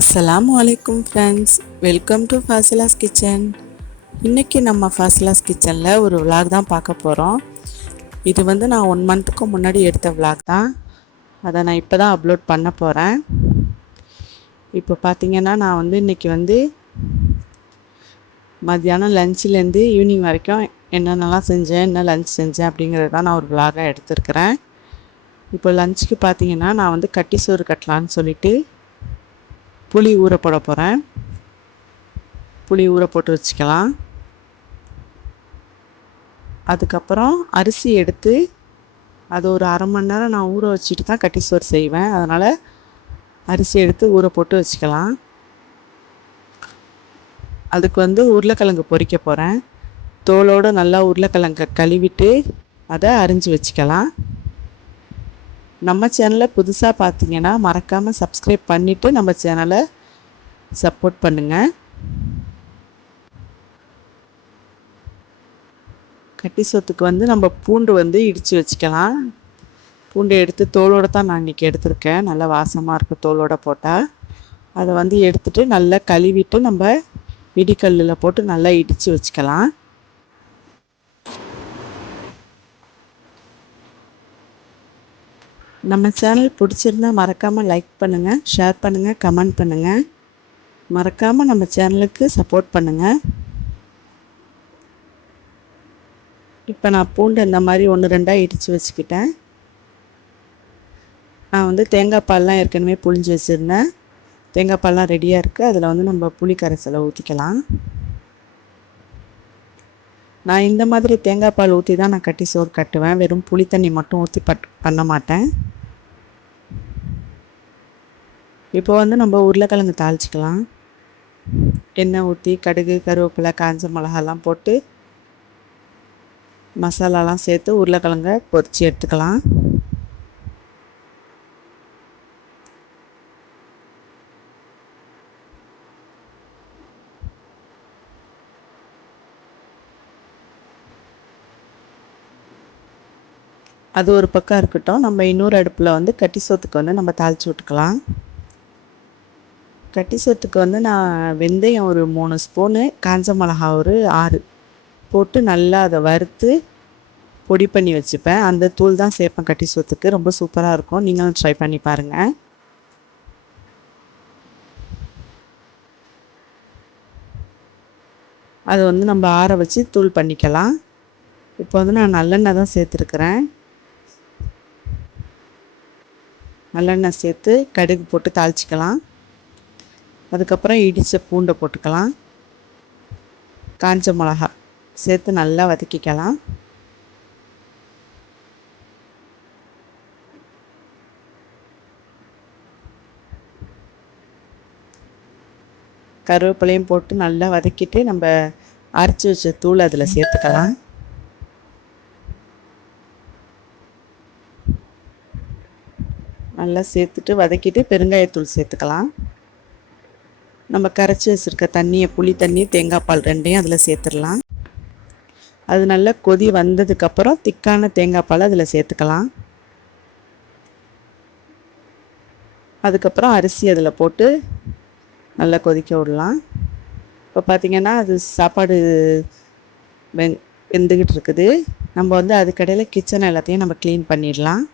அஸ்லாமு அலைக்கும் friends welcome to Fasilas kitchen இன்றைக்கி நம்ம ஃபாசிலாஸ் கிச்சனில் ஒரு விளாக் தான் பார்க்க போகிறோம் இது வந்து நான் ஒன் மந்த்துக்கு முன்னாடி எடுத்த விளாக் தான். அதை நான் இப்போ தான் அப்லோட் பண்ண போகிறேன் இப்போ பார்த்தீங்கன்னா நான் வந்து இன்றைக்கி வந்து மத்தியானம் லஞ்சிலேருந்து ஈவினிங் வரைக்கும் என்னென்னலாம் செஞ்சேன் என்ன லஞ்ச் செஞ்சேன் அப்படிங்கிறது தான் நான் ஒரு விளாகாக எடுத்திருக்கிறேன். இப்போ லஞ்சுக்கு பார்த்தீங்கன்னா நான் வந்து கட்டி சோறு கட்டலான்னு சொல்லிட்டு புளி ஊற போட போகிறேன் புளி ஊற போட்டு வச்சுக்கலாம். அதுக்கப்புறம் அரிசி எடுத்து அது ஒரு அரை மணி நேரம் நான் ஊற வச்சுட்டு தான் கட்டி சோறு செய்வேன். அதனால் அரிசி எடுத்து ஊற போட்டு வச்சுக்கலாம். அதுக்கு வந்து உருளைக்கிழங்கு பொறிக்க போகிறேன் தோலோடு நல்லா உருளைக்கிழங்கை கழுவிட்டு அதை அரிஞ்சு வச்சுக்கலாம். நம்ம சேனலை புதுசாக பார்த்தீங்கன்னா மறக்காமல் சப்ஸ்கிரைப் பண்ணிவிட்டு நம்ம சேனலை சப்போர்ட் பண்ணுங்கள் கட்டி சொத்துக்கு வந்து நம்ம பூண்டு வந்து இடித்து வச்சுக்கலாம். பூண்டு எடுத்து தோலோடு தான் நான் இன்றைக்கி எடுத்திருக்கேன். நல்லா வாசமாக இருக்கும் தோலோடு போட்டால் அதை வந்து எடுத்துகிட்டு நல்லா கழுவிட்டு நம்ம இடிக்கல்லில் போட்டு நல்லா இடித்து வச்சுக்கலாம். நம்ம சேனல் பிடிச்சிருந்தா மறக்காமல் லைக் பண்ணுங்கள் ஷேர் பண்ணுங்கள் கமெண்ட் பண்ணுங்கள் மறக்காமல் நம்ம சேனலுக்கு சப்போர்ட் பண்ணுங்கள் இப்போ நான் பூண்டு இந்த மாதிரி ஒன்று ரெண்டாக இடித்து வச்சுக்கிட்டேன். நான் வந்து தேங்காய் பால்லாம் ஏற்கனவே புழிஞ்சு வச்சுருந்தேன். தேங்காய் பால்லாம் ரெடியாக இருக்குது அதில் வந்து நம்ம புளி கரைசலை ஊற்றிக்கலாம் நான் இந்த மாதிரி தேங்காய் பால் ஊற்றி தான் நான் கட்டி சோறு கட்டுவேன். வெறும் புளி தண்ணி மட்டும் ஊற்றி பட் பண்ண மாட்டேன். இப்போ வந்து நம்ம உருளைக்கிழங்கு தாளிச்சிக்கலாம். எண்ணெய் ஊற்றி கடுகு கருவேப்பிலை காஞ்ச மிளகாலாம் போட்டு மசாலாலாம் சேர்த்து உருளைக்கிழங்க பொரித்து எடுத்துக்கலாம். அது ஒரு பக்கம் இருக்கட்டும். நம்ம இன்னொரு அடுப்பில் வந்து கட்டி சோத்துக்கு வந்து நம்ம தாளித்து விட்டுக்கலாம். கட்டி சோத்துக்கு வந்து நான் வெந்தயம் ஒரு மூணு ஸ்பூனு காஞ்ச மிளகா ஒரு ஆறு போட்டு நல்லா அதை வறுத்து பொடி பண்ணி வச்சுப்பேன். அந்த தூள் தான் சேர்ப்பேன் கட்டி சோத்துக்கு. ரொம்ப சூப்பராக இருக்கும். நீங்களும் ட்ரை பண்ணி பாருங்கள் அதை வந்து நம்ம ஆற வச்சு தூள் பண்ணிக்கலாம். இப்போ வந்து நான் நல்லெண்ணெய் தான் சேர்த்துருக்குறேன். நல்லெண்ணெய் சேர்த்து கடுகு போட்டு தாளிச்சிக்கலாம். அதுக்கப்புறம் இடித்த பூண்டை போட்டுக்கலாம். காஞ்ச மிளகா சேர்த்து நல்லா வதக்கிக்கலாம். கருவேப்பிலையும் போட்டு நல்லா வதக்கிட்டு நம்ம அரைச்சி வச்ச தூள் அதில் சேர்த்துக்கலாம். நல்லா சேர்த்துட்டு வதக்கிட்டு பெருங்காயத்தூள் சேர்த்துக்கலாம். நம்ம கரைச்சி வச்சுருக்க தண்ணியை புளி தண்ணி தேங்காய் பால் ரெண்டையும் அதில் சேர்த்துடலாம். அது நல்லா கொதி வந்ததுக்கப்புறம் திக்கான தேங்காய் பால் அதில் சேர்த்துக்கலாம். அதுக்கப்புறம் அரிசி அதில் போட்டு நல்லா கொதிக்க விடலாம். இப்போ பார்த்திங்கன்னா அது சாப்பாடு வெந் வெந்துக்கிட்டு இருக்குது. நம்ம வந்து அதுக்கடையில் கிச்சன் எல்லாத்தையும் நம்ம க்ளீன் பண்ணிடலாம்.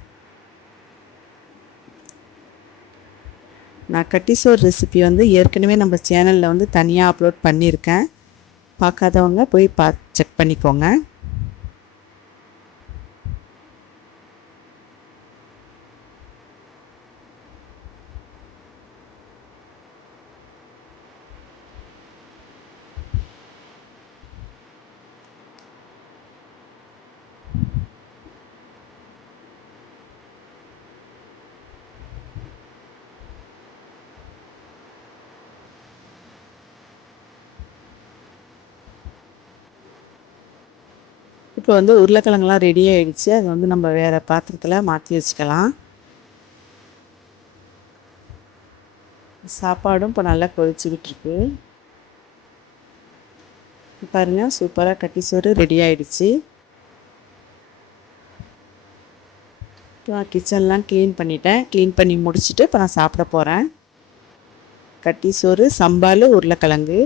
நான் கட்டி ரெசிபி வந்து ஏற்கனவே நம்ம சேனலில் வந்து தனியாக அப்லோட் பண்ணியிருக்கேன். பார்க்காதவங்க போய் பா செக் பண்ணிக்கோங்க. இப்போ வந்து உருளைக்கிழங்குலாம் ரெடி ஆகிடுச்சு அதை வந்து நம்ம வேறு பாத்திரத்தில் மாற்றி வச்சுக்கலாம். சாப்பாடும் இப்போ நல்லா கொதிச்சுக்கிட்டு இருக்கு. பாருங்கள் சூப்பராக கட்டி சோறு ரெடி ஆகிடுச்சு இப்போ நான் கிச்சன்லாம் க்ளீன் பண்ணிட்டேன். க்ளீன் பண்ணி முடிச்சுட்டு இப்போ நான் சாப்பிட போகிறேன் கட்டி சோறு சம்பால் உருளைக்கிழங்கு.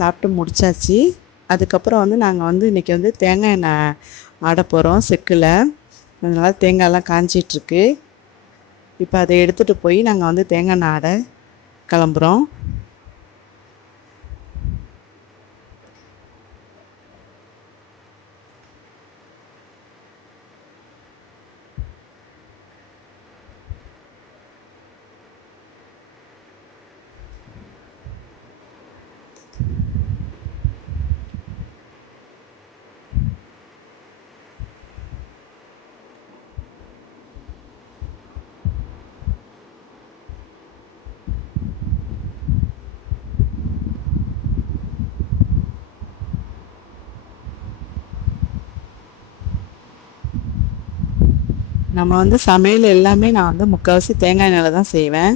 சாப்பிட்டு முடிச்சாச்சு. அதுக்கப்புறம் வந்து நாங்கள் வந்து இன்றைக்கி வந்து தேங்காய் எண்ணெய் ஆட போகிறோம் செக்கில். அதனால் தேங்காயெல்லாம் காய்ஞ்சிட்ருக்கு இப்போ அதை எடுத்துகிட்டு போய் நாங்கள் வந்து தேங்காய் எண்ணெய் ஆட கிளம்புறோம். நம்ம வந்து சமையல் எல்லாமே நான் வந்து முக்கால்வாசி தேங்காய் எண்ணெயில் தான் செய்வேன்.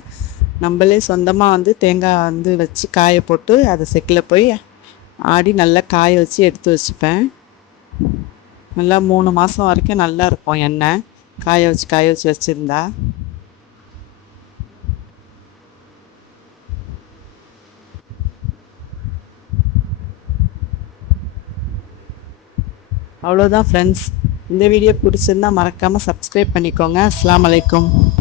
நம்மளே சொந்தமாக வந்து தேங்காய் வந்து வச்சு காய போட்டு அதை செக்கில் போய் ஆடி நல்லா காய வச்சு எடுத்து வச்சுப்பேன். நல்லா மூணு மாதம் வரைக்கும் நல்லா இருக்கும் எண்ணெய். காய வச்சு காய வச்சு வச்சுருந்தா. அவ்வளோதான் ஃப்ரெண்ட்ஸ் இந்த வீடியோ பிடிச்சிருந்தா மறக்காமல் சப்ஸ்கிரைப் பண்ணிக்கோங்க. அஸ்லாம் வலைக்கம்